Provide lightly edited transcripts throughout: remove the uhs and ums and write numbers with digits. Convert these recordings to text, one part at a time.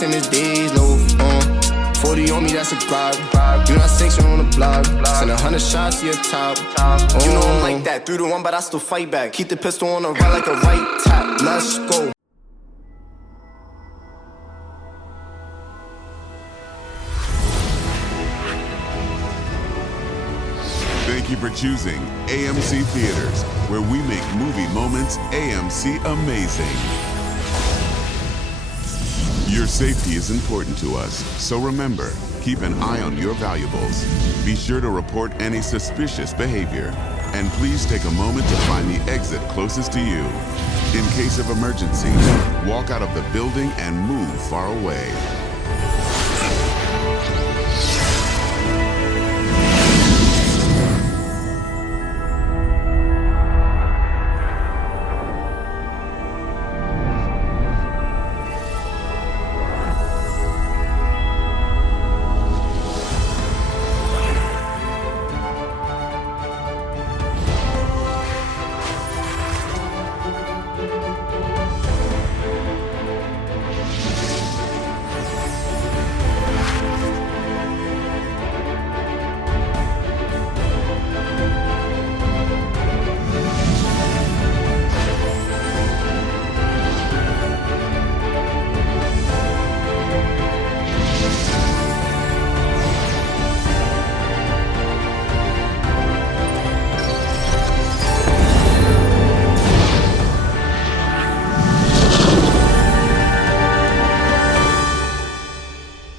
Rest in his days, no, 40 on me, that's a bribe. You not sanction on the block. Send 100 shots to your top. You know I'm like that. 3-1, but I still fight back. Keep the pistol on the right like a right tap. Let's go. Thank you for choosing AMC Theaters, where we make movie moments AMC amazing. Your safety is important to us, so remember, keep an eye on your valuables. Be sure to report any suspicious behavior, and please take a moment to find the exit closest to you. In case of emergency, walk out of the building and move far away.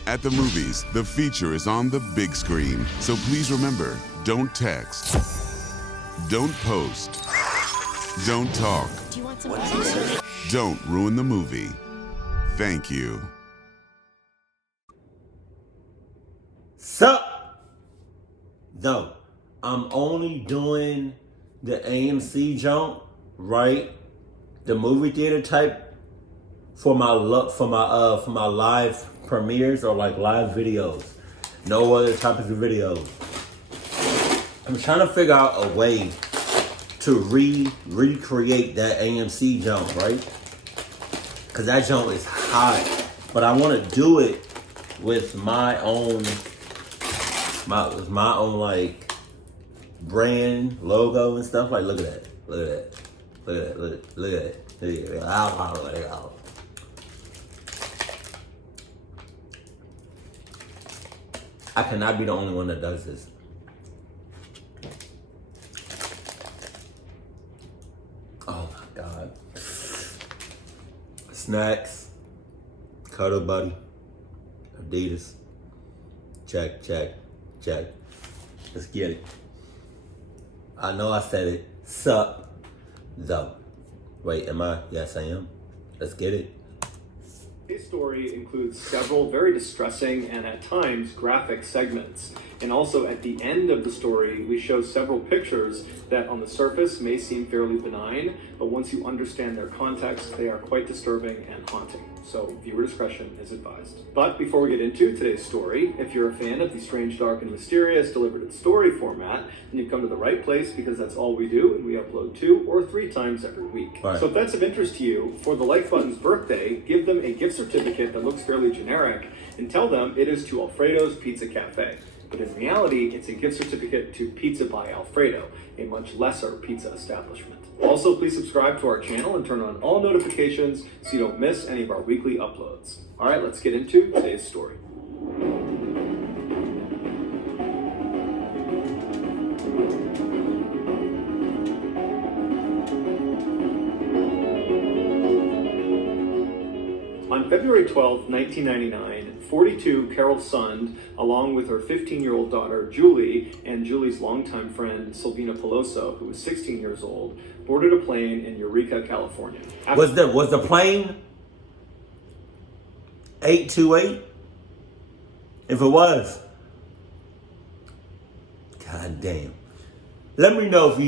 At the movies, the feature is on the big screen. So please remember, don't text, don't post, don't talk, don't ruin the movie. Thank you. Sup? No, I'm only doing the AMC jump, right? The movie theater type for my live premieres or like live videos. No other types of videos. I'm trying to figure out a way to recreate that AMC jump, right? Cause that jump is hot, but I want to do it with my own like brand logo and stuff. Like, look at that, look at that, look at that, look at that, look at that. I cannot be the only one that does this. Oh my God. Snacks, Cuddle Buddy, Adidas. Check, check, check. Let's get it. I know I said it. Sup, though. Wait, am I? Yes, I am. Let's get it. Today's story includes several very distressing and at times graphic segments. And also at the end of the story, we show several pictures that on the surface may seem fairly benign, but once you understand their context, they are quite disturbing and haunting. So viewer discretion is advised. But before we get into today's story, if you're a fan of the strange, dark, and mysterious delivered in story format, then you've come to the right place because that's all we do, and we upload 2 or 3 times every week. Right. So if that's of interest to you, for the like button's birthday, give them a gift certificate that looks fairly generic and tell them it is to Alfredo's Pizza Cafe. But in reality, it's a gift certificate to Pizza by Alfredo, a much lesser pizza establishment. Also, please subscribe to our channel and turn on all notifications so you don't miss any of our weekly uploads. All right, let's get into today's story. On February 12, 1999, 42 Carol Sund, along with her 15-year-old daughter Julie and Julie's longtime friend Silvina Peloso, who was 16 years old, boarded a plane in Eureka, California. Was the plane 828? If it was, god damn. Let me know if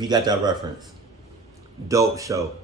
you got that reference. Dope show.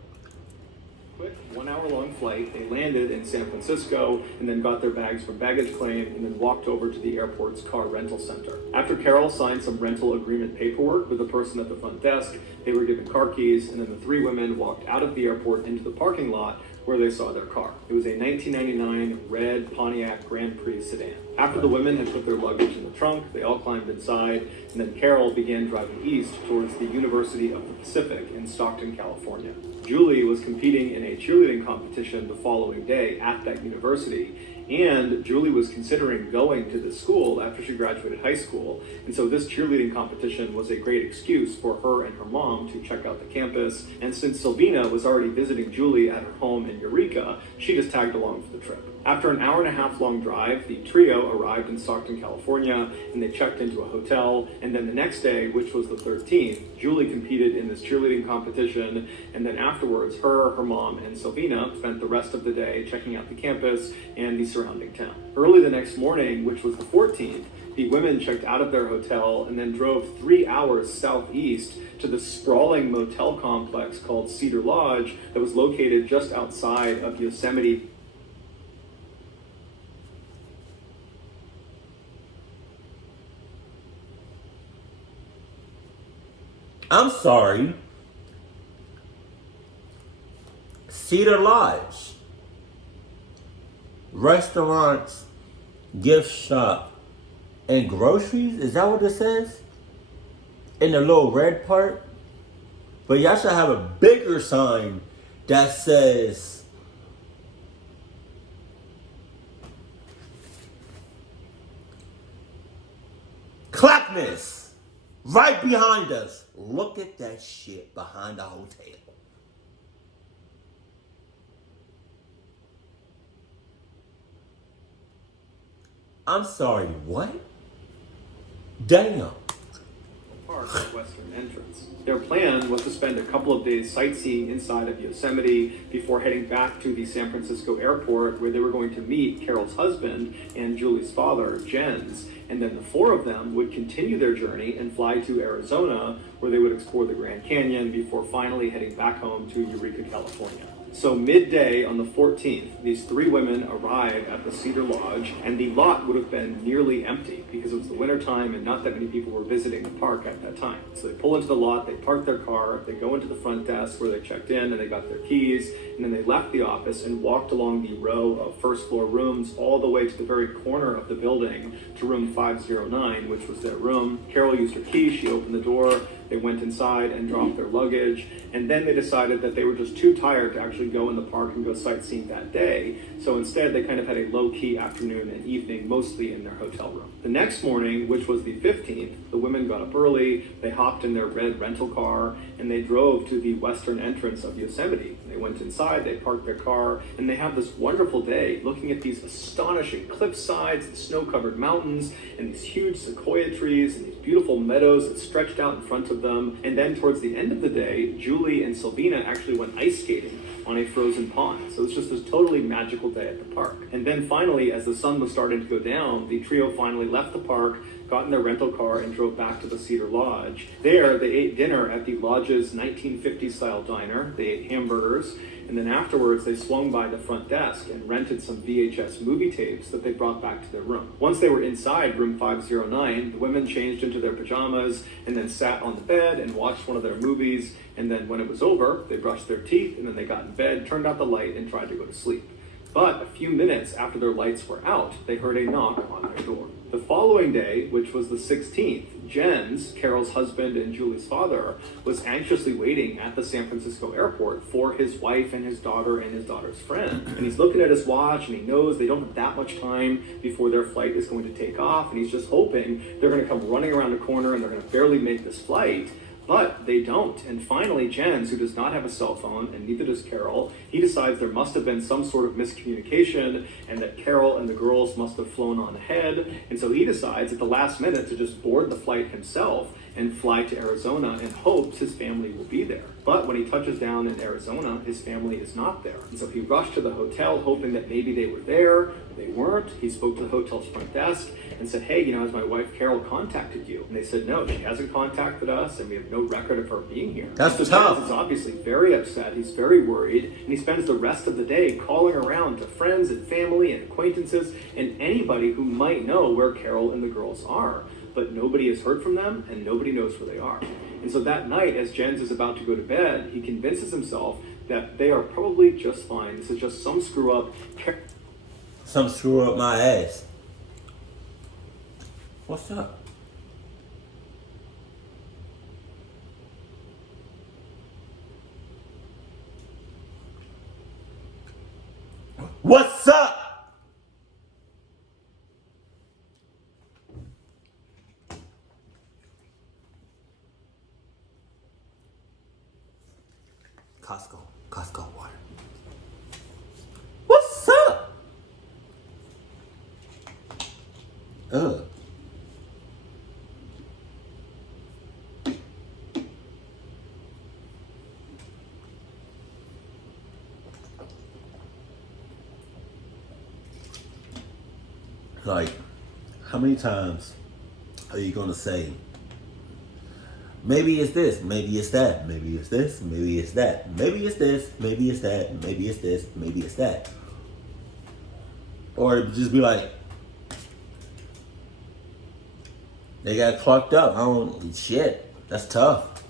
Quick 1-hour-long flight, they landed in San Francisco and then got their bags from baggage claim and then walked over to the airport's car rental center. After Carol signed some rental agreement paperwork with the person at the front desk, they were given car keys, and then the 3 women walked out of the airport into the parking lot where they saw their car. It was a 1999 red Pontiac Grand Prix sedan. After the women had put their luggage in the trunk, they all climbed inside, and then Carol began driving east towards the University of the Pacific in Stockton, California. Julie was competing in a cheerleading competition the following day at that university, and Julie was considering going to this school after she graduated high school, and so this cheerleading competition was a great excuse for her and her mom to check out the campus. And since Sylvina was already visiting Julie at her home in Eureka, she just tagged along for the trip. After an hour-and-a-half long drive, the trio arrived in Stockton, California, and they checked into a hotel. And then the next day, which was the 13th, Julie competed in this cheerleading competition. And then afterwards, her mom, and Sylvina spent the rest of the day checking out the campus and the surrounding town. Early the next morning, which was the 14th, the women checked out of their hotel and then drove 3 hours southeast to the sprawling motel complex called Cedar Lodge that was located just outside of Yosemite. I'm sorry. Cedar Lodge. Restaurants, gift shop, and groceries? Is that what it says? In the little red part? But y'all should have a bigger sign that says Clackness. Right behind us. Look at that shit behind the hotel. I'm sorry, what? Damn. Park western entrance. Their plan was to spend a couple of days sightseeing inside of Yosemite before heading back to the San Francisco airport, where they were going to meet Carol's husband and Julie's father, Jens. And then the four of them would continue their journey and fly to Arizona, where they would explore the Grand Canyon before finally heading back home to Eureka, California. So midday on the 14th, these three women arrive at the Cedar Lodge, and the lot would have been nearly empty because it was the wintertime and not that many people were visiting the park at that time. So they pull into the lot, they park their car, they go into the front desk where they checked in and they got their keys, and then they left the office and walked along the row of first floor rooms all the way to the very corner of the building to room 509, which was their room. Carol used her key, she opened the door, they went inside and dropped their luggage, and then they decided that they were just too tired to actually go in the park and go sightseeing that day. So instead, they kind of had a low-key afternoon and evening, mostly in their hotel room. The next morning, which was the 15th, the women got up early, they hopped in their red rental car, and they drove to the western entrance of Yosemite. They went inside, they parked their car, and they had this wonderful day looking at these astonishing cliff sides, the snow-covered mountains, and these huge sequoia trees, and these beautiful meadows that stretched out in front of them. And then towards the end of the day, Julie and Sylvina actually went ice skating on a frozen pond. So it's just this totally magical day at the park. And then finally, as the sun was starting to go down, the trio finally left the park, got in their rental car, and drove back to the Cedar Lodge. There, they ate dinner at the lodge's 1950s-style diner. They ate hamburgers, and then afterwards, they swung by the front desk and rented some VHS movie tapes that they brought back to their room. Once they were inside room 509, the women changed into their pajamas and then sat on the bed and watched one of their movies, and then when it was over, they brushed their teeth, and then they got in bed, turned out the light, and tried to go to sleep. But a few minutes after their lights were out, they heard a knock on their door. The following day, which was the 16th, Jens, Carol's husband and Julie's father, was anxiously waiting at the San Francisco airport for his wife and his daughter and his daughter's friend. And he's looking at his watch, and he knows they don't have that much time before their flight is going to take off, and he's just hoping they're going to come running around the corner and they're going to barely make this flight. But they don't. And finally, Jens, who does not have a cell phone, and neither does Carol, he decides there must have been some sort of miscommunication and that Carol and the girls must have flown on ahead. And so he decides at the last minute to just board the flight himself and fly to Arizona and hopes his family will be there. But when he touches down in Arizona, his family is not there. And so he rushed to the hotel hoping that maybe they were there. They weren't. He spoke to the hotel's front desk and said, hey, has my wife Carol contacted you? And they said, no, she hasn't contacted us, and we have no record of her being here. That's Jens tough. is obviously very upset. He's very worried, and he spends the rest of the day calling around to friends and family and acquaintances and anybody who might know where Carol and the girls are. But nobody has heard from them, and nobody knows where they are. And so that night, as Jens is about to go to bed, he convinces himself that they are probably just fine. This is just some screw up. Some screw up my ass. What's up? What's up? Costco water. What's up? Like, how many times are you gonna say, maybe it's this, maybe it's that, maybe it's this, maybe it's that, maybe it's this, maybe it's that, maybe it's this, maybe it's that? Or just be like, they got clocked up. Shit, that's tough.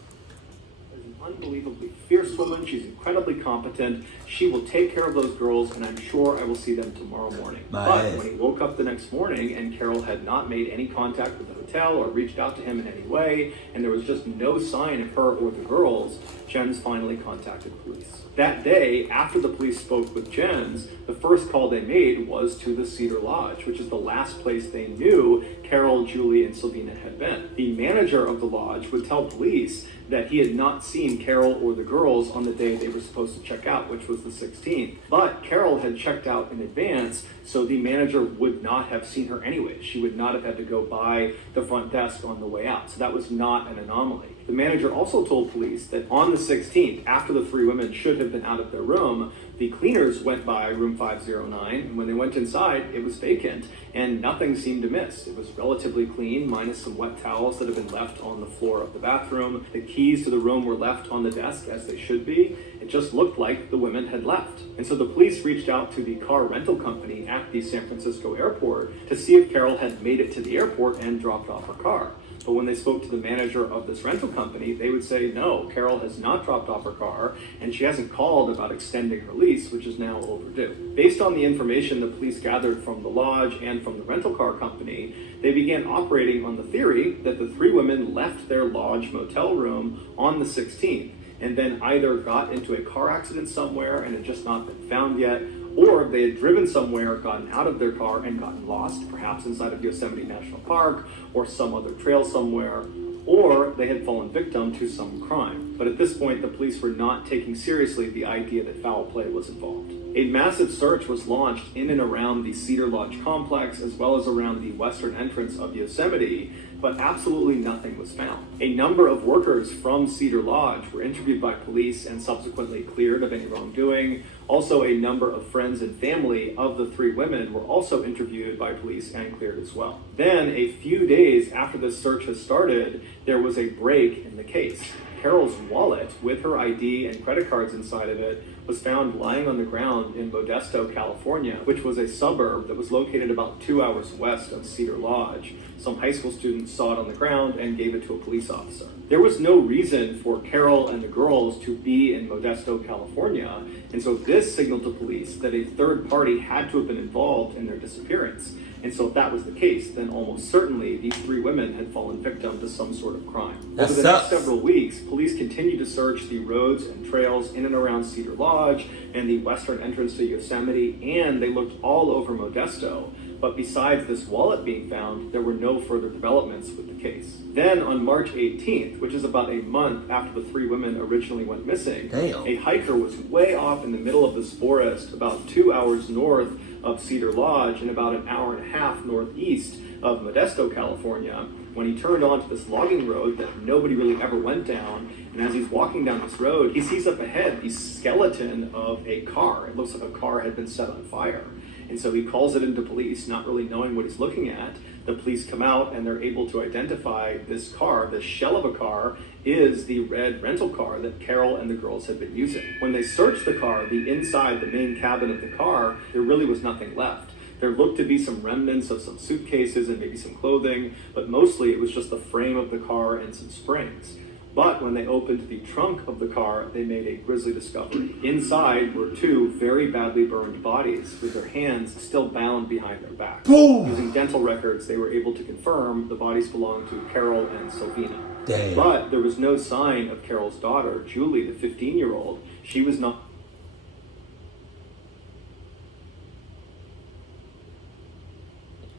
An unbelievably fierce woman. She's incredibly competent. She will take care of those girls, and I'm sure I will see them tomorrow morning. But when he woke up the next morning and Carol had not made any contact with the hotel or reached out to him in any way, and there was just no sign of her or the girls, Jens finally contacted police. That day, after the police spoke with Jens, the first call they made was to the Cedar Lodge, which is the last place they knew Carol, Julie, and Sylvina had been. The manager of the lodge would tell police that he had not seen Carol or the girls on the day they were supposed to check out, which was the 16th. But Carol had checked out in advance, so the manager would not have seen her anyway. She would not have had to go by the front desk on the way out. So that was not an anomaly. The manager also told police that on the 16th, after the three women should have been out of their room, the cleaners went by room 509, and when they went inside, it was vacant, and nothing seemed amiss. It was relatively clean, minus some wet towels that had been left on the floor of the bathroom. The keys to the room were left on the desk, as they should be. It just looked like the women had left. And so the police reached out to the car rental company at the San Francisco airport to see if Carol had made it to the airport and dropped off her car. But when they spoke to the manager of this rental company, they would say, no, Carol has not dropped off her car, and she hasn't called about extending her lease, which is now overdue. Based on the information the police gathered from the lodge and from the rental car company, they began operating on the theory that the three women left their lodge motel room on the 16th, and then either got into a car accident somewhere and had just not been found yet, or they had driven somewhere, gotten out of their car, and gotten lost, perhaps inside of Yosemite National Park or some other trail somewhere, or they had fallen victim to some crime. But at this point, the police were not taking seriously the idea that foul play was involved. A massive search was launched in and around the Cedar Lodge complex, as well as around the western entrance of Yosemite, but absolutely nothing was found. A number of workers from Cedar Lodge were interviewed by police and subsequently cleared of any wrongdoing. Also, a number of friends and family of the three women were also interviewed by police and cleared as well. Then, a few days after the search has started, there was a break in the case. Carol's wallet, with her ID and credit cards inside of it, was found lying on the ground in Modesto, California, which was a suburb that was located about 2 hours west of Cedar Lodge. Some high school students saw it on the ground and gave it to a police officer. There was no reason for Carol and the girls to be in Modesto, California, and so this signaled to police that a third party had to have been involved in their disappearance. And so if that was the case, then almost certainly these three women had fallen victim to some sort of crime. Over the next several weeks, police continued to search the roads and trails in and around Cedar Lodge and the western entrance to Yosemite, and they looked all over Modesto. But besides this wallet being found, there were no further developments with the case. Then on March 18th, which is about a month after the three women originally went missing, a hiker was way off in the middle of this forest, about 2 hours north of Cedar Lodge and about an hour and a half northeast of Modesto, California, when he turned onto this logging road that nobody really ever went down. And as he's walking down this road, he sees up ahead the skeleton of a car. It looks like a car had been set on fire. And so he calls it into police, not really knowing what he's looking at. The police come out and they're able to identify this car. The shell of a car is the red rental car that Carol and the girls had been using. When they searched the car, the inside, the main cabin of the car, there really was nothing left. There looked to be some remnants of some suitcases and maybe some clothing, but mostly it was just the frame of the car and some springs. But when they opened the trunk of the car, they made a grisly discovery. Inside were two very badly burned bodies with their hands still bound behind their backs. Boom. Using dental records, they were able to confirm the bodies belonged to Carol and Sylvina. Damn. But there was no sign of Carol's daughter, Julie, the 15-year-old. She was not.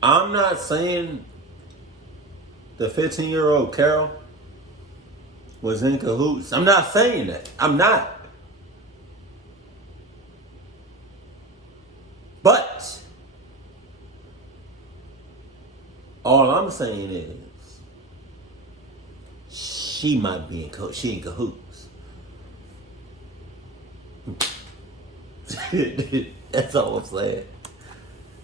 I'm not saying the 15-year-old Carol was in cahoots. I'm not saying that. I'm not. But all I'm saying is she might be in cahoots. That's all I'm saying.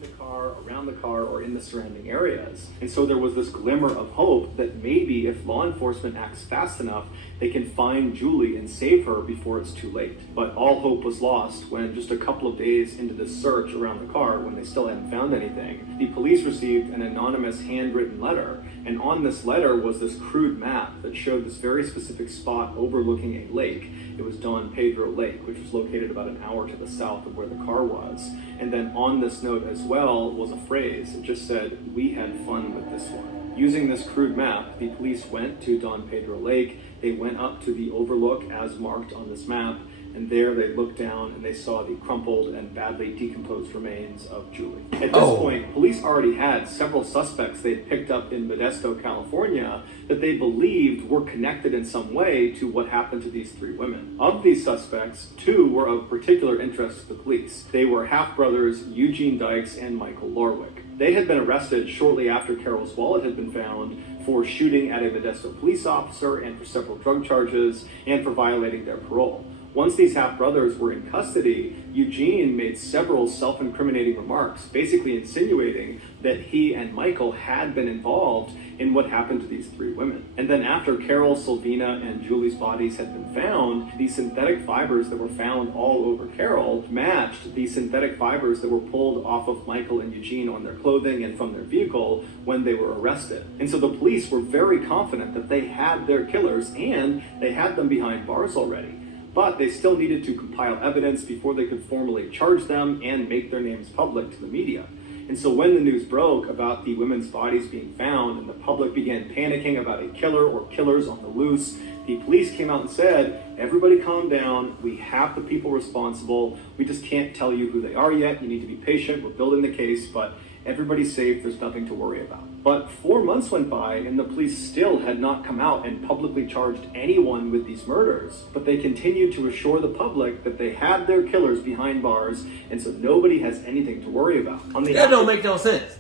The car, around the car, or in the surrounding areas. And so there was this glimmer of hope that maybe if law enforcement acts fast enough, they can find Julie and save her before it's too late. But all hope was lost when just a couple of days into this search around the car, when they still hadn't found anything, the police received an anonymous handwritten letter. And on this letter was this crude map that showed this very specific spot overlooking a lake. It was Don Pedro Lake, which was located about an hour to the south of where the car was. And then on this note as well was a phrase. It just said, "We had fun with this one." Using this crude map, the police went to Don Pedro Lake. They went up to the overlook as marked on this map, and there they looked down and they saw the crumpled and badly decomposed remains of Julie. At this point, police already had several suspects they had picked up in Modesto, California, that they believed were connected in some way to what happened to these three women. Of these suspects, two were of particular interest to the police. They were half-brothers Eugene Dykes and Michael Lorwick. They had been arrested shortly after Carol's wallet had been found for shooting at a Modesto police officer and for several drug charges and for violating their parole. Once these half-brothers were in custody, Eugene made several self-incriminating remarks, basically insinuating that he and Michael had been involved in what happened to these three women. And then after Carol, Sylvina, and Julie's bodies had been found, the synthetic fibers that were found all over Carol matched the synthetic fibers that were pulled off of Michael and Eugene on their clothing and from their vehicle when they were arrested. And so the police were very confident that they had their killers and they had them behind bars already. But they still needed to compile evidence before they could formally charge them and make their names public to the media. And so when the news broke about the women's bodies being found and the public began panicking about a killer or killers on the loose, the police came out and said, "Everybody calm down. We have the people responsible. We just can't tell you who they are yet. You need to be patient. We're building the case, but everybody's safe. There's nothing to worry about." But 4 months went by and the police still had not come out and publicly charged anyone with these murders. But they continued to assure the public that they had their killers behind bars, and so nobody has anything to worry about. That don't make no sense.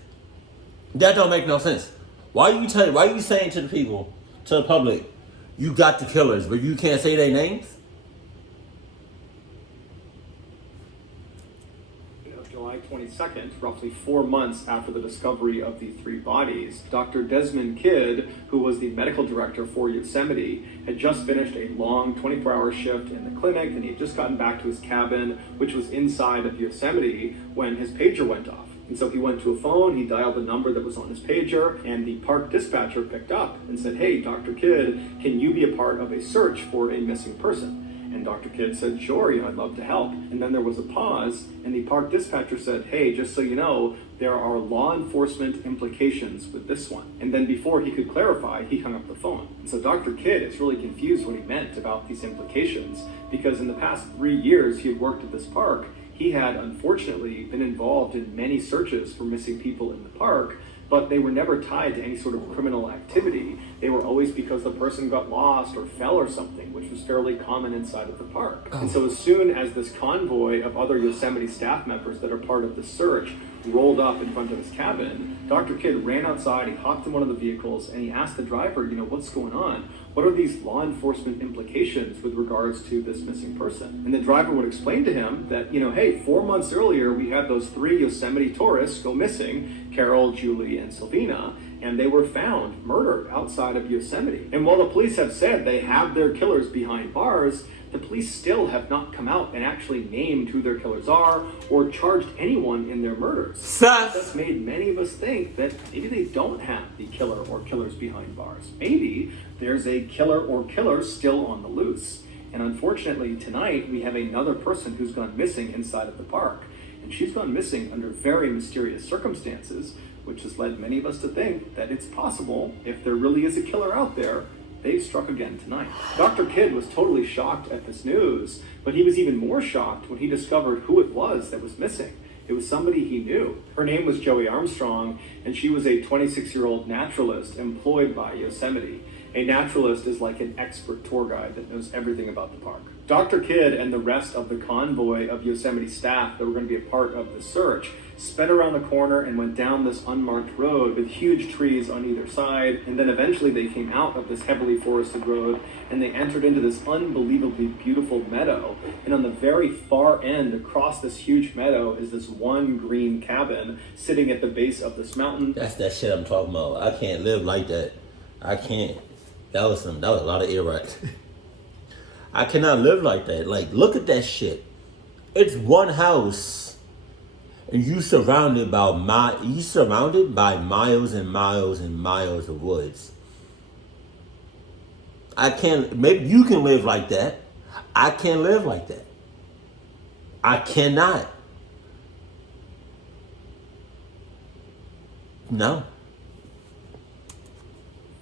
That don't make no sense. Why are you saying to the people, to the public, you got the killers, but you can't say their names? July 22nd, roughly 4 months after the discovery of the three bodies, Dr. Desmond Kidd, who was the medical director for Yosemite, had just finished a long 24-hour shift in the clinic, and he had just gotten back to his cabin, which was inside of Yosemite, when his pager went off. And so he went to a phone, he dialed the number that was on his pager, and the park dispatcher picked up and said, "Hey, Dr. Kidd, can you be a part of a search for a missing person?" And Dr. Kidd said, "Sure, I'd love to help." And then there was a pause, and the park dispatcher said, "Hey, just so you know, there are law enforcement implications with this one." And then before he could clarify, he hung up the phone. And so Dr. Kidd is really confused what he meant about these implications, because in the past 3 years he had worked at this park, he had unfortunately been involved in many searches for missing people in the park, but they were never tied to any sort of criminal activity. They were always because the person got lost or fell or something, which was fairly common inside of the park. And so as soon as this convoy of other Yosemite staff members that are part of the search rolled up in front of his cabin, Dr. Kidd ran outside, he hopped in one of the vehicles, and he asked the driver, what's going on? What are these law enforcement implications with regards to this missing person? And the driver would explain to him that, hey, 4 months earlier, we had those 3 Yosemite tourists go missing, Carol, Julie, and Sylvina, and they were found murdered outside of Yosemite. And while the police have said they have their killers behind bars, the police still have not come out and actually named who their killers are or charged anyone in their murders. That's made many of us think that maybe they don't have the killer or killers behind bars. Maybe there's a killer or killers still on the loose. And unfortunately, tonight we have another person who's gone missing inside of the park. And she's gone missing under very mysterious circumstances, which has led many of us to think that it's possible, if there really is a killer out there, they've struck again tonight. Dr. Kidd was totally shocked at this news, but he was even more shocked when he discovered who it was that was missing. It was somebody he knew. Her name was Joey Armstrong, and she was a 26-year-old naturalist employed by Yosemite. A naturalist is like an expert tour guide that knows everything about the park. Dr. Kidd and the rest of the convoy of Yosemite staff that were going to be a part of the search sped around the corner and went down this unmarked road with huge trees on either side, and then eventually they came out of this heavily forested road and they entered into this unbelievably beautiful meadow. And on the very far end across this huge meadow is this one green cabin sitting at the base of this mountain. That's that shit I'm talking about. I can't live like that. I can't. That was a lot of earwax. I cannot live like that. Like, look at that shit. It's one house, and you surrounded by miles and miles and miles of woods. I can't. Maybe you can live like that. I can't live like that. I cannot. No.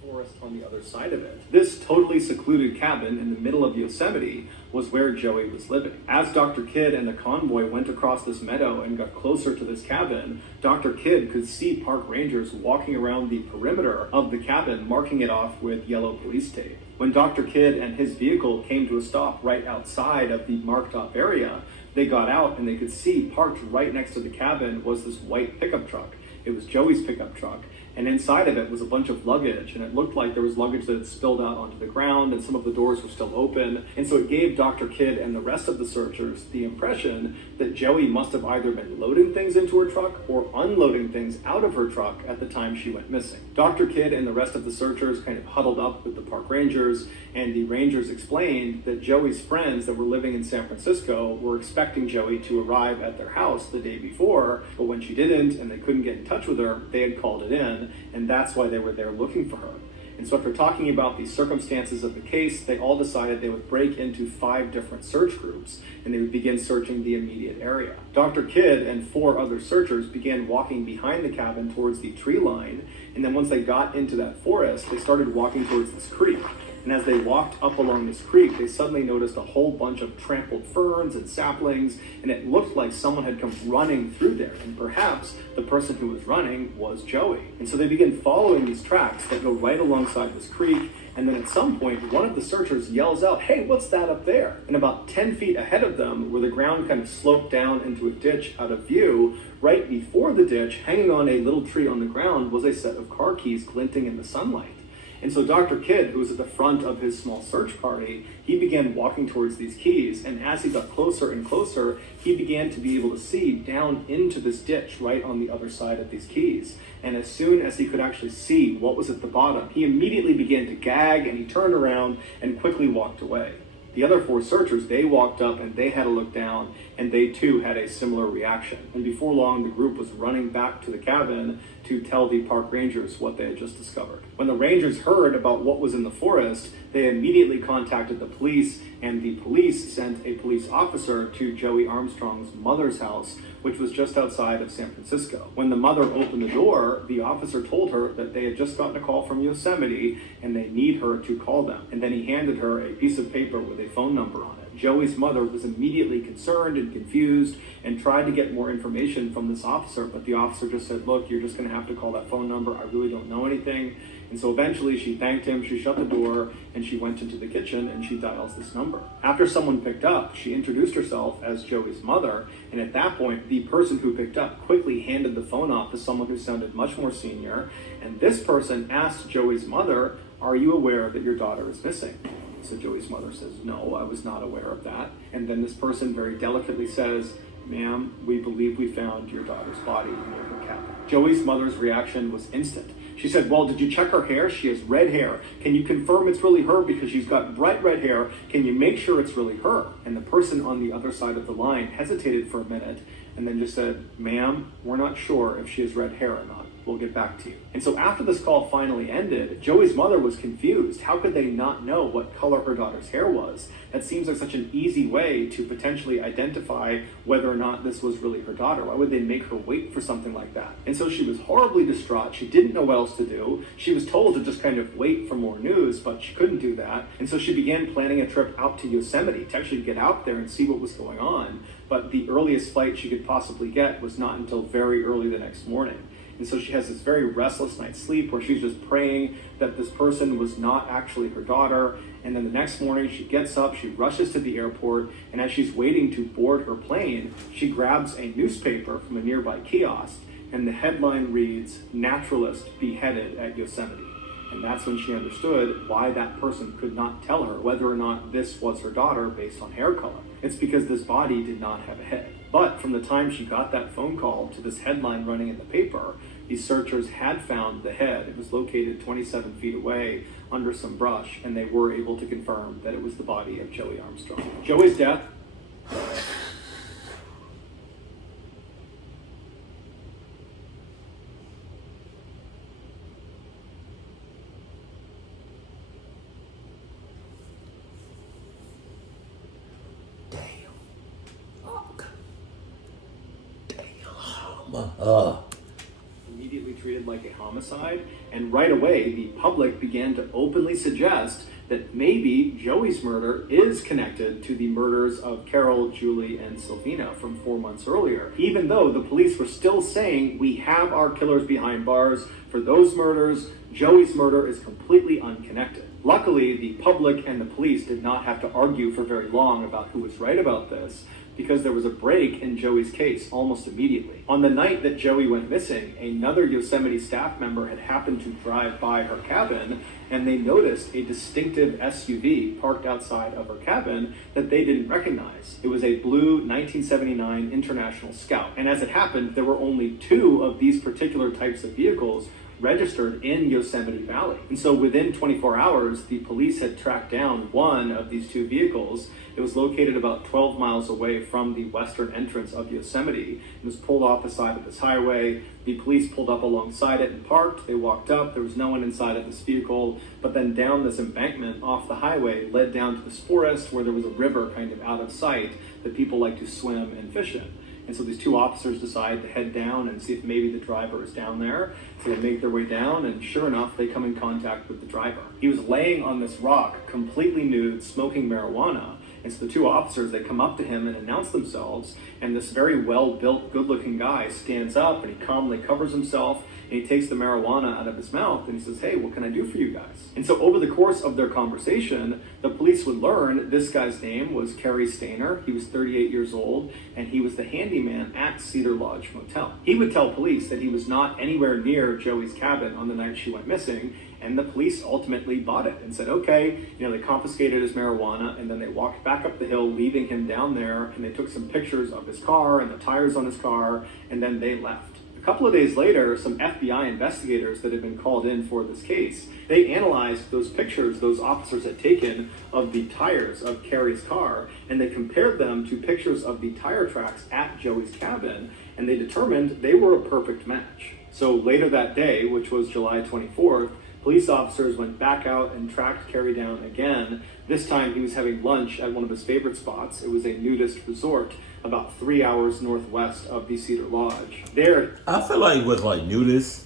Forest on the other side of it. This totally secluded cabin in the middle of Yosemite was where Joey was living. As Dr. Kidd and the convoy went across this meadow and got closer to this cabin, Dr. Kidd could see park rangers walking around the perimeter of the cabin, marking it off with yellow police tape. When Dr. Kidd and his vehicle came to a stop right outside of the marked off area, they got out and they could see parked right next to the cabin was this white pickup truck. It was Joey's pickup truck. And inside of it was a bunch of luggage, and it looked like there was luggage that had spilled out onto the ground, and some of the doors were still open. And so it gave Dr. Kidd and the rest of the searchers the impression that Joey must have either been loading things into her truck or unloading things out of her truck at the time she went missing. Dr. Kidd and the rest of the searchers kind of huddled up with the park rangers, and the rangers explained that Joey's friends that were living in San Francisco were expecting Joey to arrive at their house the day before, but when she didn't and they couldn't get in touch with her, they had called it in. And that's why they were there looking for her. And so after talking about the circumstances of the case, they all decided they would break into 5 different search groups, and they would begin searching the immediate area. Dr. Kidd and 4 other searchers began walking behind the cabin towards the tree line, and then once they got into that forest, they started walking towards this creek. And as they walked up along this creek, they suddenly noticed a whole bunch of trampled ferns and saplings, and it looked like someone had come running through there, and perhaps the person who was running was Joey. And so they began following these tracks that go right alongside this creek, and then at some point, one of the searchers yells out, "Hey, what's that up there?" And about 10 feet ahead of them, where the ground kind of sloped down into a ditch out of view, right before the ditch, hanging on a little tree on the ground, was a set of car keys glinting in the sunlight. And so Dr. Kidd, who was at the front of his small search party, he began walking towards these keys, and as he got closer and closer, he began to be able to see down into this ditch right on the other side of these keys. And as soon as he could actually see what was at the bottom, he immediately began to gag, and he turned around and quickly walked away. The other 4 searchers, they walked up and they had a look down, and they too had a similar reaction. And before long, the group was running back to the cabin to tell the park rangers what they had just discovered. When the rangers heard about what was in the forest, they immediately contacted the police, and the police sent a police officer to Joey Armstrong's mother's house, which was just outside of San Francisco. When the mother opened the door, the officer told her that they had just gotten a call from Yosemite and they need her to call them. And then he handed her a piece of paper with a phone number on it. Joey's mother was immediately concerned and confused and tried to get more information from this officer, but the officer just said, "Look, you're just going to have to call that phone number. I really don't know anything." And so eventually she thanked him, she shut the door, and she went into the kitchen and she dials this number. After someone picked up, she introduced herself as Joey's mother, and at that point, the person who picked up quickly handed the phone off to someone who sounded much more senior, and this person asked Joey's mother, "Are you aware that your daughter is missing?" So Joey's mother says, "No, I was not aware of that." And then this person very delicately says, "Ma'am, we believe we found your daughter's body near her cabin." Joey's mother's reaction was instant. She said, well, did you check her hair? She has red hair. Can you confirm it's really her because she's got bright red hair? Can you make sure it's really her? And the person on the other side of the line hesitated for a minute and then just said, ma'am, we're not sure if she has red hair or not. We'll get back to you. And so after this call finally ended, Joey's mother was confused. How could they not know what color her daughter's hair was? That seems like such an easy way to potentially identify whether or not this was really her daughter. Why would they make her wait for something like that? And so she was horribly distraught. She didn't know what else to do. She was told to just kind of wait for more news, but she couldn't do that. And so she began planning a trip out to Yosemite to actually get out there and see what was going on. But the earliest flight she could possibly get was not until very early the next morning. And so she has this very restless night's sleep where she's just praying that this person was not actually her daughter. And then the next morning she gets up, she rushes to the airport, and as she's waiting to board her plane, she grabs a newspaper from a nearby kiosk, and the headline reads, "Naturalist Beheaded at Yosemite." And that's when she understood why that person could not tell her whether or not this was her daughter based on hair color. It's because this body did not have a head. But from the time she got that phone call to this headline running in the paper, these searchers had found the head. It was located 27 feet away under some brush, and they were able to confirm that it was the body of Joey Armstrong. Joey's death. Immediately treated like a homicide, and right away the public began to openly suggest that maybe Joey's murder is connected to the murders of Carol, Julie, and Sylvina from 4 months earlier, even though the police were still saying we have our killers behind bars for those murders. Joey's murder is completely unconnected. Luckily, the public and the police did not have to argue for very long about who was right about this, because there was a break in Joey's case almost immediately. On the night that Joey went missing, another Yosemite staff member had happened to drive by her cabin, and they noticed a distinctive SUV parked outside of her cabin that they didn't recognize. It was a blue 1979 International Scout. And as it happened, there were only 2 of these particular types of vehicles registered in Yosemite Valley. And so within 24 hours, the police had tracked down one of these 2 vehicles. It was located about 12 miles away from the western entrance of Yosemite. It was pulled off the side of this highway. The police pulled up alongside it and parked. They walked up. There was no one inside of this vehicle. But then down this embankment off the highway led down to this forest where there was a river kind of out of sight that people like to swim and fish in. And so these 2 officers decide to head down and see if maybe the driver is down there. So they make their way down, and sure enough, they come in contact with the driver. He was laying on this rock, completely nude, smoking marijuana. And so the 2 officers, they come up to him and announce themselves, and this very well-built, good-looking guy stands up, and he calmly covers himself, and he takes the marijuana out of his mouth, and he says, "Hey, what can I do for you guys?" And so over the course of their conversation, the police would learn this guy's name was Kerry Stainer. He was 38 years old, and he was the handyman at Cedar Lodge Motel. He would tell police that he was not anywhere near Joey's cabin on the night she went missing, and the police ultimately bought it and said, okay, they confiscated his marijuana, and then they walked back up the hill, leaving him down there, and they took some pictures of his car and the tires on his car, and then they left. A couple of days later, some FBI investigators that had been called in for this case, they analyzed those pictures those officers had taken of the tires of Kerry's car, and they compared them to pictures of the tire tracks at Joey's cabin, and they determined they were a perfect match. So later that day, which was July 24th, police officers went back out and tracked Kerry down again. This time he was having lunch at one of his favorite spots. It was a nudist resort about 3 hours northwest of the Cedar Lodge. There, I feel like with like nudists,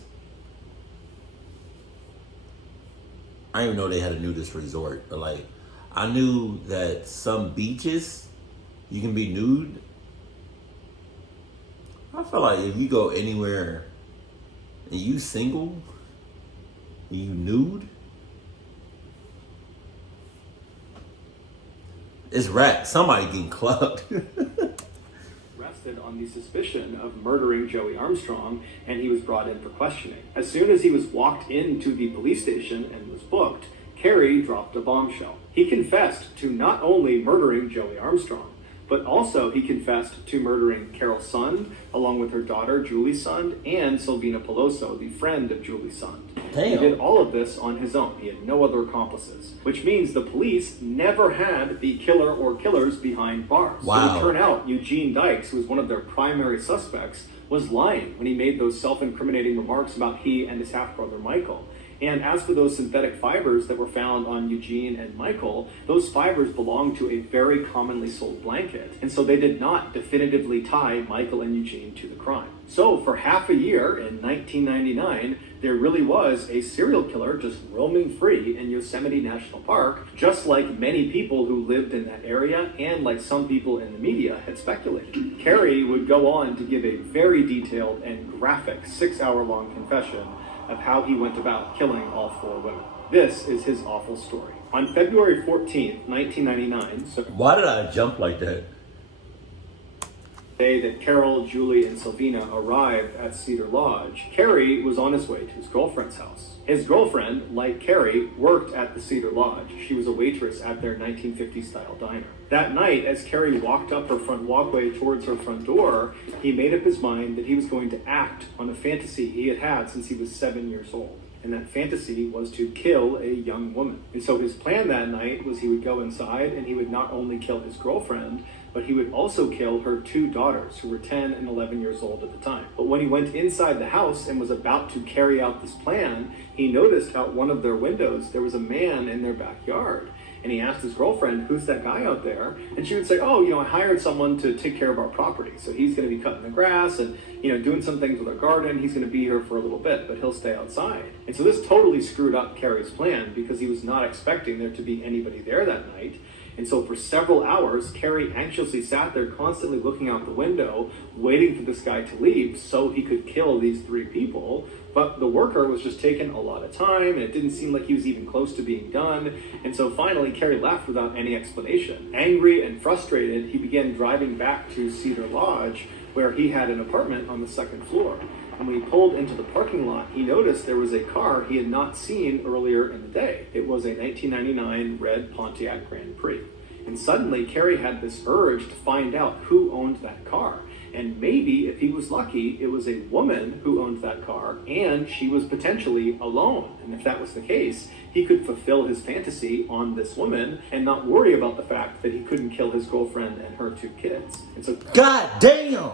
I didn't even know they had a nudist resort. But like, I knew that some beaches you can be nude. I feel like if you go anywhere and you single, and you nude, it's rap. Somebody getting clubbed. Arrested on the suspicion of murdering Joey Armstrong, and he was brought in for questioning. As soon as he was walked into the police station and was booked, Kerry dropped a bombshell. He confessed to not only murdering Joey Armstrong, but also he confessed to murdering Carol Sund, along with her daughter, Julie Sund, and Sylvina Peloso, the friend of Julie Sund. He Damn. did all of this on his own. He had no other accomplices, which means the police never had the killer or killers behind bars. Wow. So it turned out Eugene Dykes, who was one of their primary suspects, was lying when he made those self-incriminating remarks about he and his half-brother Michael. And as for those synthetic fibers that were found on Eugene and Michael, those fibers belonged to a very commonly sold blanket. And so they did not definitively tie Michael and Eugene to the crime. So for half a year in 1999, there really was a serial killer just roaming free in Yosemite National Park, just like many people who lived in that area and like some people in the media had speculated. Kerry would go on to give a very detailed and graphic 6-hour-long confession of how he went about killing all 4 women. This is his awful story. On February 14th, 1999, so Why did I jump like that? the day that Carol, Julie, and Sylvina arrived at Cedar Lodge, Kerry was on his way to his girlfriend's house. His girlfriend, like Kerry, worked at the Cedar Lodge. She was a waitress at their 1950s-style diner. That night, as Kerry walked up her front walkway towards her front door, he made up his mind that he was going to act on a fantasy he had had since he was 7 years old. And that fantasy was to kill a young woman. And so his plan that night was he would go inside and he would not only kill his girlfriend, but he would also kill her 2 daughters, who were 10 and 11 years old at the time. But when he went inside the house and was about to carry out this plan, he noticed out one of their windows there was a man in their backyard. And he asked his girlfriend, "Who's that guy out there?" And she would say, "Oh, I hired someone to take care of our property. So he's going to be cutting the grass and, doing some things with our garden. He's going to be here for a little bit, but he'll stay outside." And so this totally screwed up Kerry's plan because he was not expecting there to be anybody there that night. And so for several hours, Kerry anxiously sat there constantly looking out the window, waiting for this guy to leave so he could kill these 3 people. But the worker was just taking a lot of time, and it didn't seem like he was even close to being done. And so finally, Kerry left without any explanation. Angry and frustrated, he began driving back to Cedar Lodge, where he had an apartment on the 2nd floor. And when he pulled into the parking lot, he noticed there was a car he had not seen earlier in the day. It was a 1999 red Pontiac Grand Prix. And suddenly, Kerry had this urge to find out who owned that car. And maybe, if he was lucky, it was a woman who owned that car, and she was potentially alone. And if that was the case, he could fulfill his fantasy on this woman and not worry about the fact that he couldn't kill his girlfriend and her 2 kids. And so, God damn!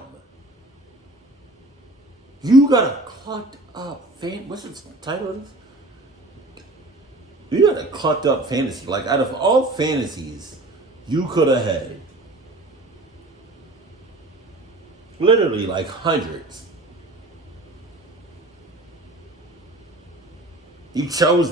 You got a clucked up what's the title of this? You got a clucked up fantasy. Like, out of all fantasies you could have had, literally like hundreds, you chose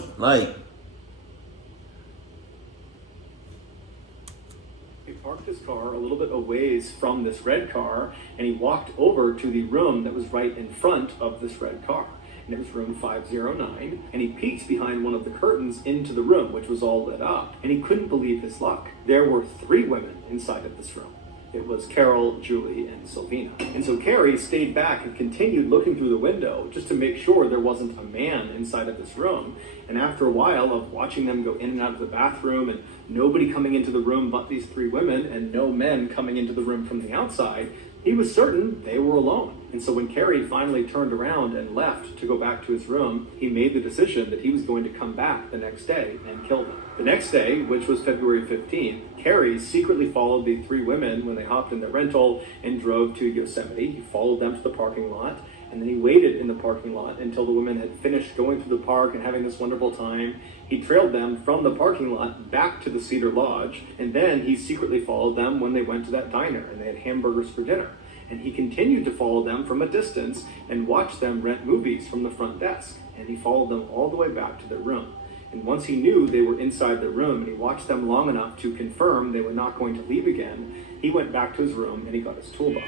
he parked his car a little bit a ways from this red car, and he walked over to the room that was right in front of this red car. And it was room 509, and he peeked behind one of the curtains into the room, which was all lit up, and he couldn't believe his luck. There were 3 women inside of this room. It was Carol, Julie, and Sylvina. And so Kerry stayed back and continued looking through the window just to make sure there wasn't a man inside of this room. And after a while of watching them go in and out of the bathroom and nobody coming into the room but these 3 women and no men coming into the room from the outside, he was certain they were alone. And so when Kerry finally turned around and left to go back to his room, he made the decision that he was going to come back the next day and kill them. The next day, which was February 15th, Kerry secretly followed the 3 women when they hopped in their rental and drove to Yosemite. He followed them to the parking lot, and then he waited in the parking lot until the women had finished going through the park and having this wonderful time. He trailed them from the parking lot back to the Cedar Lodge, and then he secretly followed them when they went to that diner and they had hamburgers for dinner. And he continued to follow them from a distance and watch them rent movies from the front desk. And he followed them all the way back to their room. And once he knew they were inside the room and he watched them long enough to confirm they were not going to leave again, he went back to his room and he got his toolbox.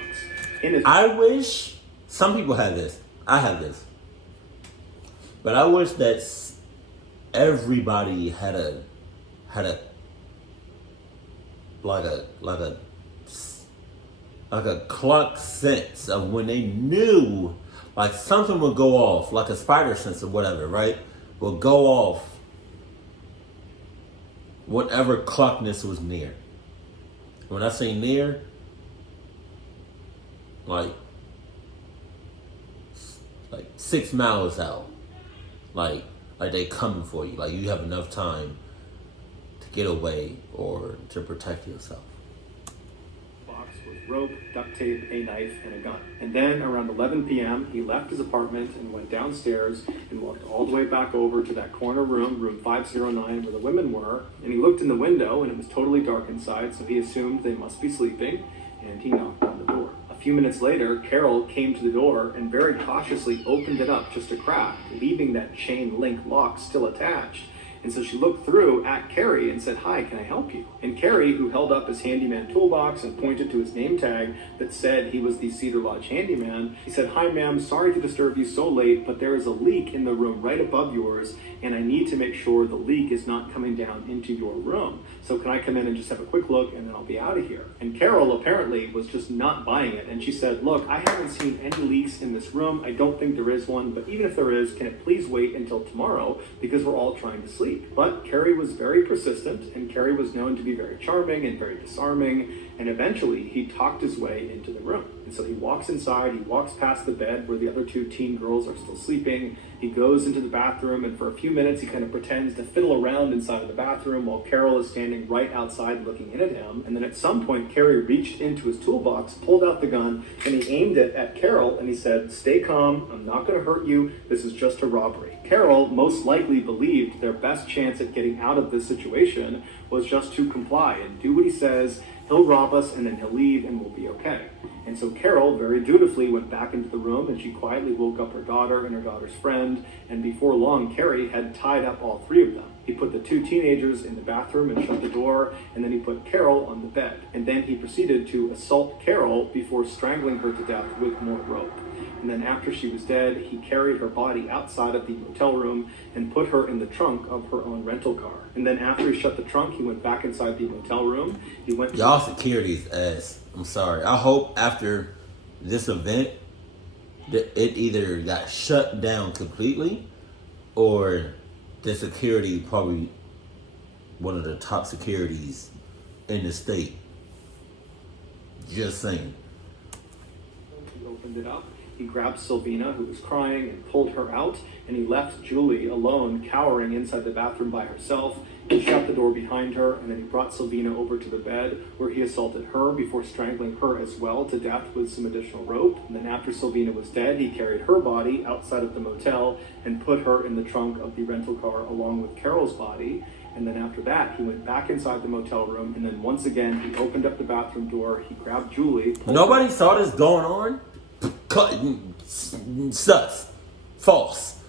I wish some people had this. I have this. But I wish that everybody had a clock sense of when they knew like something would go off, like a spider sense or whatever, right? Will go off whatever clockness was near. When I say near, like 6 miles out, like Like they coming for you. Like you have enough time to get away or to protect yourself. Box was rope, duct tape, a knife, and a gun. And then around 11 p.m., he left his apartment and went downstairs and walked all the way back over to that corner room, room 509, where the women were. And he looked in the window, and it was totally dark inside, so he assumed they must be sleeping, and he knocked on the door. A few minutes later, Carol came to the door and very cautiously opened it up just a crack, leaving that chain link lock still attached. And so she looked through at Carrie and said, "Hi, can I help you?" And Carrie, who held up his handyman toolbox and pointed to his name tag that said he was the Cedar Lodge handyman, he said, "Hi, ma'am, sorry to disturb you so late, but there is a leak in the room right above yours, and I need to make sure the leak is not coming down into your room. So can I come in and just have a quick look, and then I'll be out of here?" And Carol apparently was just not buying it, and she said, "Look, I haven't seen any leaks in this room. I don't think there is one, but even if there is, can it please wait until tomorrow, because we're all trying to sleep." But Carrie was very persistent, and Carrie was known to be very charming and very disarming, and eventually he talked his way into the room. And so he walks inside, he walks past the bed where the other two teen girls are still sleeping. He goes into the bathroom, and for a few minutes he kind of pretends to fiddle around inside of the bathroom while Carol is standing right outside looking in at him. And then at some point, Carrie reached into his toolbox, pulled out the gun, and he aimed it at Carol, and he said, "Stay calm, I'm not going to hurt you, this is just a robbery." Carol most likely believed their best chance at getting out of this situation was just to comply and do what he says. He'll rob us, and then he'll leave, and we'll be okay. And so Carol very dutifully went back into the room, and she quietly woke up her daughter and her daughter's friend, and before long, Carrie had tied up all three of them. He put the two teenagers in the bathroom and shut the door, and then he put Carol on the bed. And then he proceeded to assault Carol before strangling her to death with more rope. And then after she was dead, he carried her body outside of the motel room and put her in the trunk of her own rental car. And then after he shut the trunk, he went back inside the motel room. He went... Y'all security's ass. I'm sorry. I hope after this event that it either got shut down completely or the security probably one of the top securities in the state. Just saying. He opened it up. He grabbed Sylvina, who was crying, and pulled her out, and he left Julie alone, cowering inside the bathroom by herself. He shut the door behind her, and then he brought Sylvina over to the bed, where he assaulted her before strangling her as well to death with some additional rope. And then after Sylvina was dead, he carried her body outside of the motel and put her in the trunk of the rental car along with Carol's body. And then after that, he went back inside the motel room, and then once again, he opened up the bathroom door, he grabbed Julie. Nobody saw this going on? Sus. False.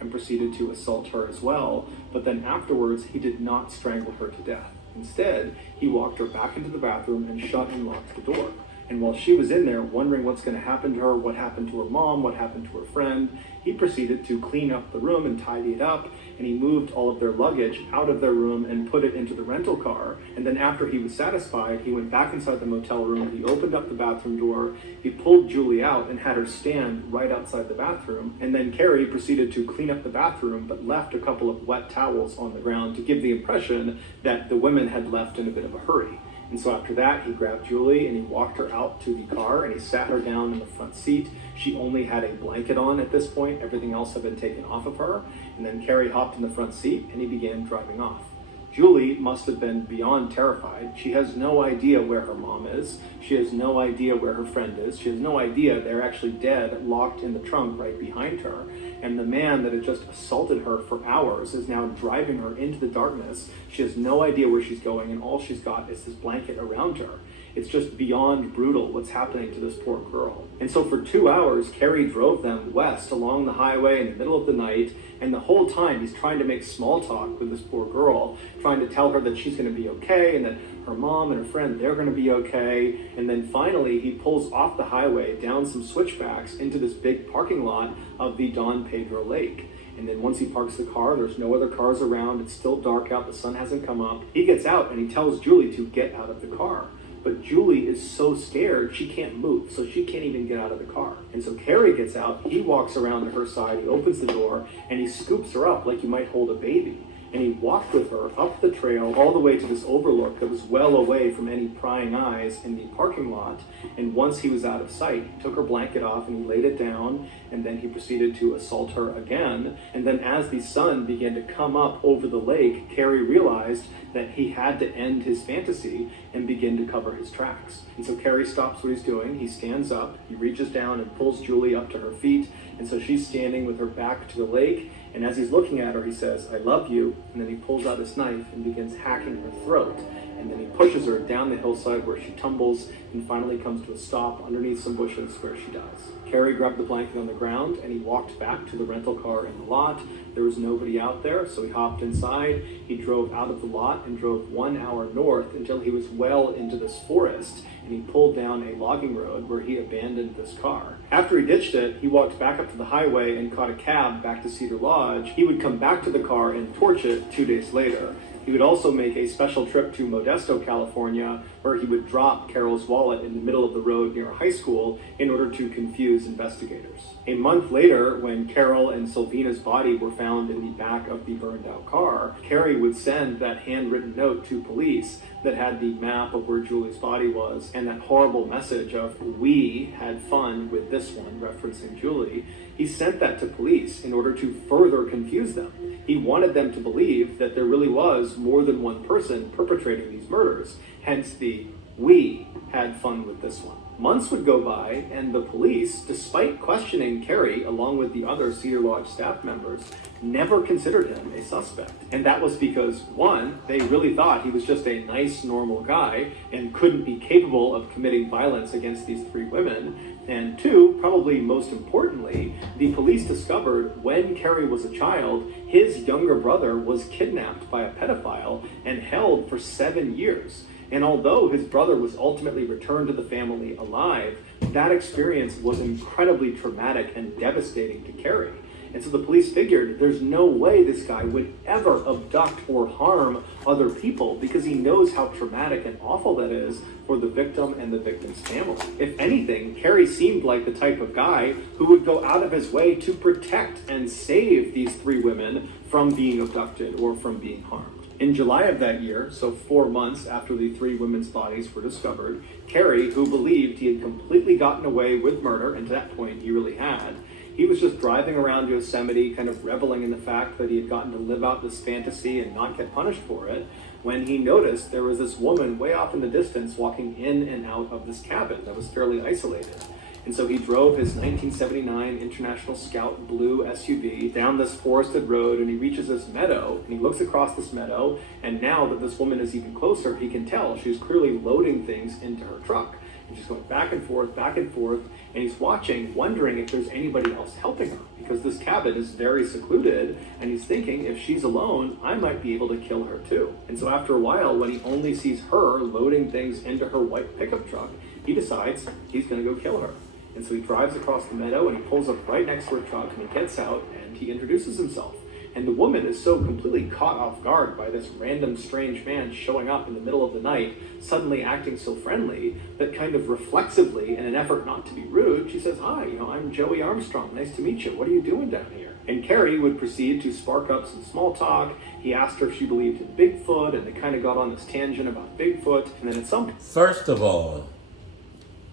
And proceeded to assault her as well. But then afterwards, he did not strangle her to death. Instead, he walked her back into the bathroom and shut and locked the door. And while she was in there wondering what's going to happen to her, what happened to her mom, what happened to her friend, he proceeded to clean up the room and tidy it up, and he moved all of their luggage out of their room and put it into the rental car. And then after he was satisfied, he went back inside the motel room, he opened up the bathroom door, he pulled Julie out and had her stand right outside the bathroom. And then Carrie proceeded to clean up the bathroom, but left a couple of wet towels on the ground to give the impression that the women had left in a bit of a hurry. And so after that, he grabbed Julie and he walked her out to the car and he sat her down in the front seat. She only had a blanket on at this point. Everything else had been taken off of her. And then Carrie hopped in the front seat and he began driving off. Julie must have been beyond terrified. She has no idea where her mom is. She has no idea where her friend is. She has no idea they're actually dead, locked in the trunk right behind her. And the man that had just assaulted her for hours is now driving her into the darkness. She has no idea where she's going, and all she's got is this blanket around her. It's just beyond brutal what's happening to this poor girl. And so for 2 hours, Carrie drove them west along the highway in the middle of the night, and the whole time he's trying to make small talk with this poor girl, trying to tell her that she's going to be okay, and that her mom and her friend, they're going to be okay. And then finally, he pulls off the highway down some switchbacks into this big parking lot of the Don Pedro Lake. And then once he parks the car, there's no other cars around, it's still dark out, the sun hasn't come up. He gets out and he tells Julie to get out of the car. But Julie is so scared, she can't move, so she can't even get out of the car. And so Carrie gets out, he walks around to her side, he opens the door, and he scoops her up like you might hold a baby. and he walked with her up the trail all the way to this overlook that was well away from any prying eyes in the parking lot. And once he was out of sight, he took her blanket off and he laid it down, and then he proceeded to assault her again. And then as the sun began to come up over the lake, Carrie realized that he had to end his fantasy and begin to cover his tracks. And so Carrie stops what he's doing, he stands up, he reaches down and pulls Julie up to her feet, and so she's standing with her back to the lake, and as he's looking at her, he says, "I love you," and then he pulls out his knife and begins hacking her throat. And then he pushes her down the hillside where she tumbles and finally comes to a stop underneath some bushes where she dies. Carrie grabbed the blanket on the ground and he walked back to the rental car in the lot. There was nobody out there, so he hopped inside. He drove out of the lot and drove 1 hour north until he was well into this forest, and he pulled down a logging road where he abandoned this car. After he ditched it, he walked back up to the highway and caught a cab back to Cedar Lodge. He would come back to the car and torch it 2 days later. He would also make a special trip to Modesto, California, where he would drop Carol's wallet in the middle of the road near a high school in order to confuse investigators. A month later, when Carol and Sylvina's body were found in the back of the burned out car, Carrie would send that handwritten note to police that had the map of where Julie's body was and that horrible message of "we had fun with this one," referencing Julie. He sent that to police in order to further confuse them. He wanted them to believe that there really was more than one person perpetrating these murders, hence the "we had fun with this one." Months would go by, and the police, despite questioning Carrie along with the other Cedar Lodge staff members, never considered him a suspect. And that was because, one, they really thought he was just a nice, normal guy and couldn't be capable of committing violence against these 3 women. And two, probably most importantly, the police discovered when Carrie was a child, his younger brother was kidnapped by a pedophile and held for 7 years. And although his brother was ultimately returned to the family alive, that experience was incredibly traumatic and devastating to Carrie. And so the police figured there's no way this guy would ever abduct or harm other people because he knows how traumatic and awful that is for the victim and the victim's family. If anything, Carrie seemed like the type of guy who would go out of his way to protect and save these 3 women from being abducted or from being harmed. In July of that year, so 4 months after the 3 women's bodies were discovered, Carrie, who believed he had completely gotten away with murder, and to that point he really had, he was just driving around Yosemite, kind of reveling in the fact that he had gotten to live out this fantasy and not get punished for it, when he noticed there was this woman way off in the distance walking in and out of this cabin that was fairly isolated. And so he drove his 1979 International Scout blue SUV down this forested road, and he reaches this meadow, and he looks across this meadow, and now that this woman is even closer, he can tell she's clearly loading things into her truck. And she's going back and forth, and he's watching, wondering if there's anybody else helping her, because this cabin is very secluded, and he's thinking, if she's alone, I might be able to kill her too. And so after a while, when he only sees her loading things into her white pickup truck, he decides he's going to go kill her. And so he drives across the meadow, and he pulls up right next to her truck, and he gets out, and he introduces himself. And the woman is so completely caught off guard by this random strange man showing up in the middle of the night, suddenly acting so friendly, that kind of reflexively, in an effort not to be rude, she says, "Hi, I'm Joey Armstrong. Nice to meet you. What are you doing down here?" And Carrie would proceed to spark up some small talk. He asked her if she believed in Bigfoot, and they kind of got on this tangent about Bigfoot. And then at some point... First of all,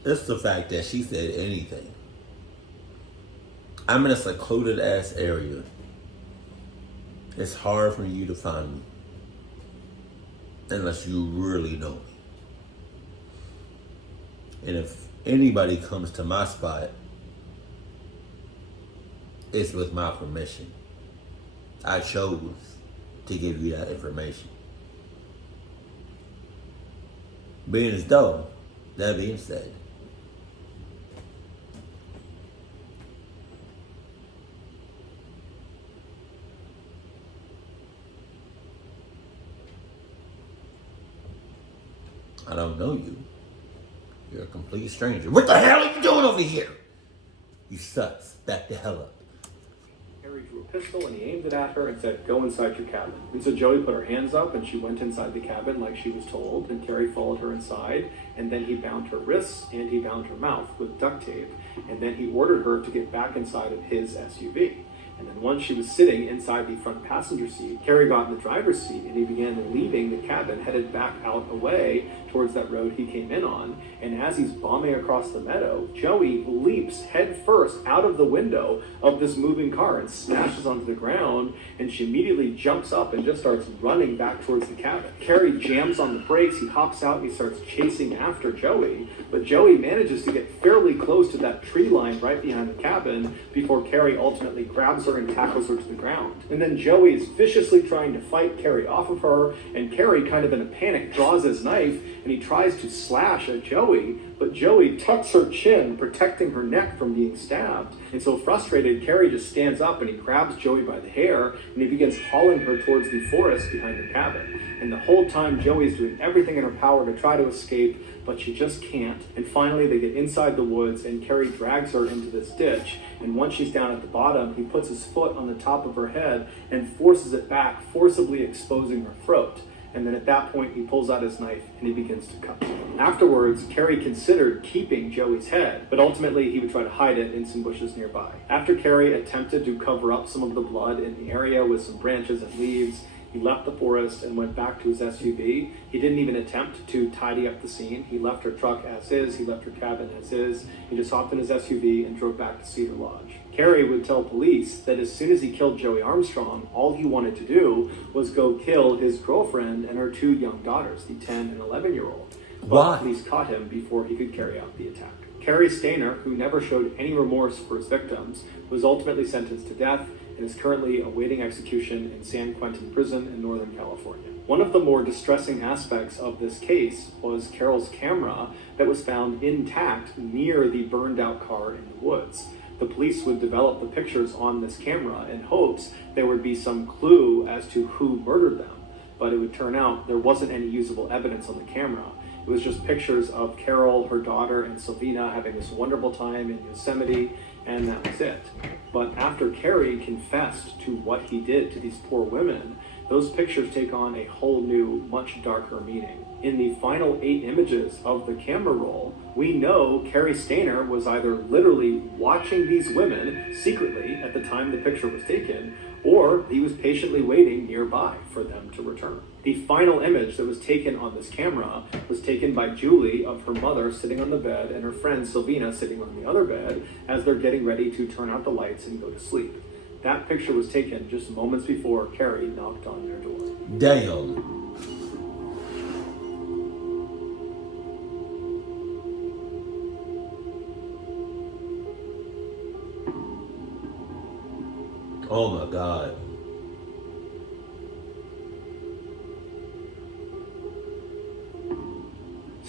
it's the fact that she said anything. I'm in a secluded ass area. It's hard for you to find me unless you really know me. And if anybody comes to my spot, it's with my permission. I chose to give you that information. Being as though, that being said, I don't know you. You're a complete stranger. What the hell are you doing over here? You sucks. Back the hell up. Harry drew a pistol and he aimed it at her and said, "Go inside your cabin." And so Joey put her hands up and she went inside the cabin like she was told, and Carrie followed her inside, and then he bound her wrists and he bound her mouth with duct tape, and then he ordered her to get back inside of his SUV. And And then once she was sitting inside the front passenger seat, Carrie got in the driver's seat and he began leaving the cabin, headed back out away towards that road he came in on. And as he's bombing across the meadow, Joey leaps head first out of the window of this moving car and smashes onto the ground, and she immediately jumps up and just starts running back towards the cabin. Carrie jams on the brakes, he hops out, and he starts chasing after Joey, but Joey manages to get fairly close to that tree line right behind the cabin before Carrie ultimately grabs her and tackles her to the ground. And then Joey is viciously trying to fight Carrie off of her, and Carrie, kind of in a panic, draws his knife and he tries to slash at Joey, but Joey tucks her chin, protecting her neck from being stabbed. And so frustrated, Carrie just stands up and he grabs Joey by the hair and he begins hauling her towards the forest behind the cabin. And the whole time Joey's doing everything in her power to try to escape, but she just can't. And finally they get inside the woods and Carrie drags her into this ditch. And once she's down at the bottom, he puts his foot on the top of her head and forces it back, forcibly exposing her throat. And then at that point, he pulls out his knife and he begins to cut. Afterwards, Carrie considered keeping Joey's head, but ultimately he would try to hide it in some bushes nearby. After Carrie attempted to cover up some of the blood in the area with some branches and leaves, he left the forest and went back to his SUV. He didn't even attempt to tidy up the scene. He left her truck as is, he left her cabin as is. He just hopped in his SUV and drove back to Cedar Lodge. Carrie would tell police that as soon as he killed Joey Armstrong, all he wanted to do was go kill his girlfriend and her 2 young daughters, the 10 and 11-year-old. But police caught him before he could carry out the attack. Carrie Stainer, who never showed any remorse for his victims, was ultimately sentenced to death and is currently awaiting execution in San Quentin Prison in Northern California. One of the more distressing aspects of this case was Carol's camera that was found intact near the burned out car in the woods. The police would develop the pictures on this camera in hopes there would be some clue as to who murdered them, but it would turn out there wasn't any usable evidence on the camera. It was just pictures of Carol, her daughter, and Sylvina having this wonderful time in Yosemite, and that was it. But after Carrie confessed to what he did to these poor women, those pictures take on a whole new, much darker meaning. In the final 8 images of the camera roll, we know Carrie Stainer was either literally watching these women secretly at the time the picture was taken, or he was patiently waiting nearby for them to return. The final image that was taken on this camera was taken by Julie of her mother sitting on the bed and her friend Sylvina sitting on the other bed as they're getting ready to turn out the lights and go to sleep. That picture was taken just moments before Carrie knocked on their door. Damn. Oh my God.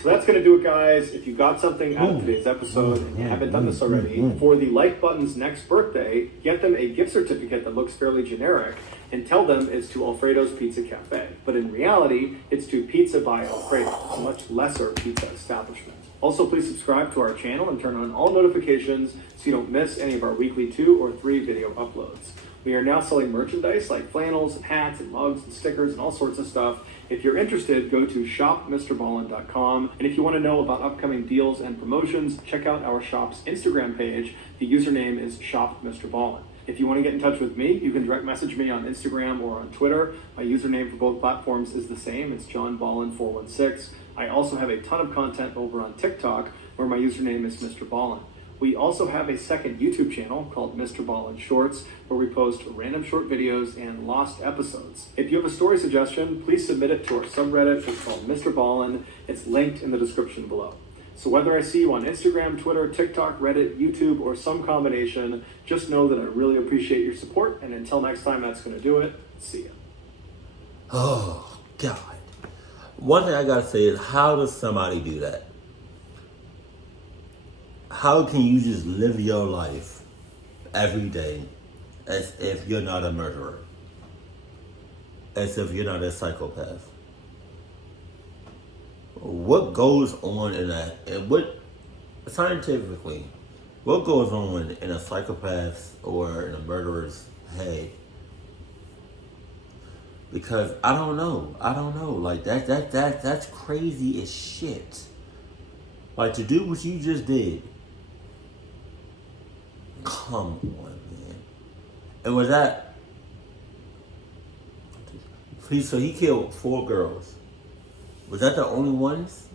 So that's going to do it, guys. If you got something out of today's episode and you haven't done this already, for the like button's next birthday, get them a gift certificate that looks fairly generic and tell them it's to Alfredo's Pizza Cafe. But in reality, it's to Pizza by Alfredo, a much lesser pizza establishment. Also, please subscribe to our channel and turn on all notifications so you don't miss any of our weekly 2 or 3 video uploads. We are now selling merchandise like flannels and hats and mugs and stickers and all sorts of stuff. If you're interested, go to shopmrballen.com. And if you want to know about upcoming deals and promotions, check out our shop's Instagram page. The username is shopmrballen. If you want to get in touch with me, you can direct message me on Instagram or on Twitter. My username for both platforms is the same. It's johnballen416. I also have a ton of content over on TikTok where my username is Mr. Ballen. We also have a second YouTube channel called Mr. Ballen Shorts, where we post random short videos and lost episodes. If you have a story suggestion, please submit it to our subreddit. It's called Mr. Ballen. It's linked in the description below. So whether I see you on Instagram, Twitter, TikTok, Reddit, YouTube, or some combination, just know that I really appreciate your support. And until next time, that's going to do it. See ya. Oh, God. One thing I gotta say is, how does somebody do that? How can you just live your life every day as if you're not a murderer? As if you're not a psychopath? What goes on in that, and what, scientifically, what goes on in a psychopath's or in a murderer's head? Because I don't know. Like that's crazy as shit. Like, to do what you just did. Come on, man. And was that? So he killed 4 girls. Was that the only ones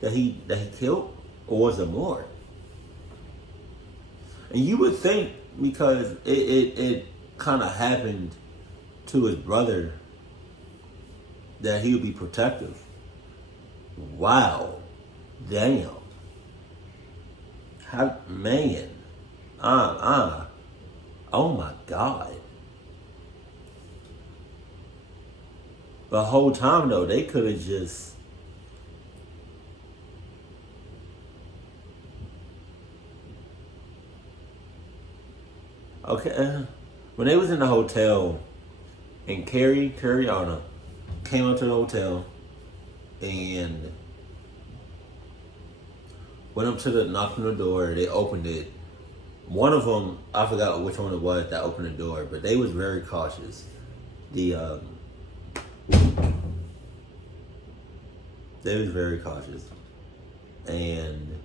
that he killed, or was there more? And you would think, because it kind of happened to his brother, that he would be protective. Wow, damn. How, man, oh my God. The whole time though, they could have just when they was in the hotel and Carriana came up to the hotel and went up to knocked on the door. They opened it. One of them, I forgot which one it was that opened the door, but they was very cautious. They was very cautious, and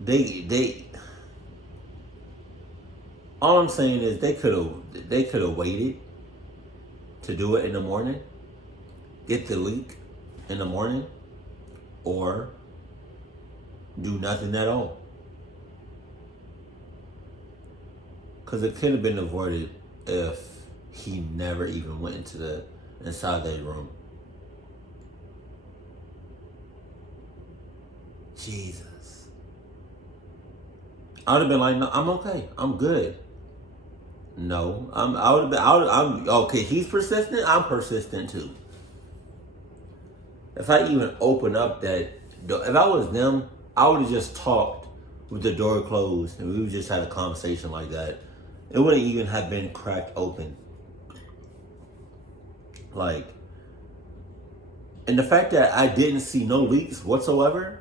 they. All I'm saying is they could have waited to do it in the morning, get the leak in the morning, or do nothing at all. Because it could have been avoided if he never even went into the inside that room. Jesus. I would have been like, no, I'm okay. I'm good. No, I'm okay. He's persistent. I'm persistent too. If I even open up that door, if I was them, I would have just talked with the door closed and we would just had a conversation like that. It wouldn't even have been cracked open. Like, and the fact that I didn't see no leaks whatsoever.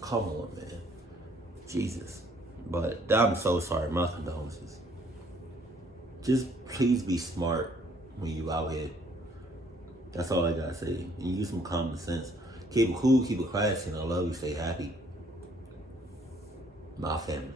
Come on, man. Jesus. But I'm so sorry. My condolences. Just please be smart when you out here. That's all I gotta say. And use some common sense. Keep it cool, keep it classy, and I love you. Stay happy. My family.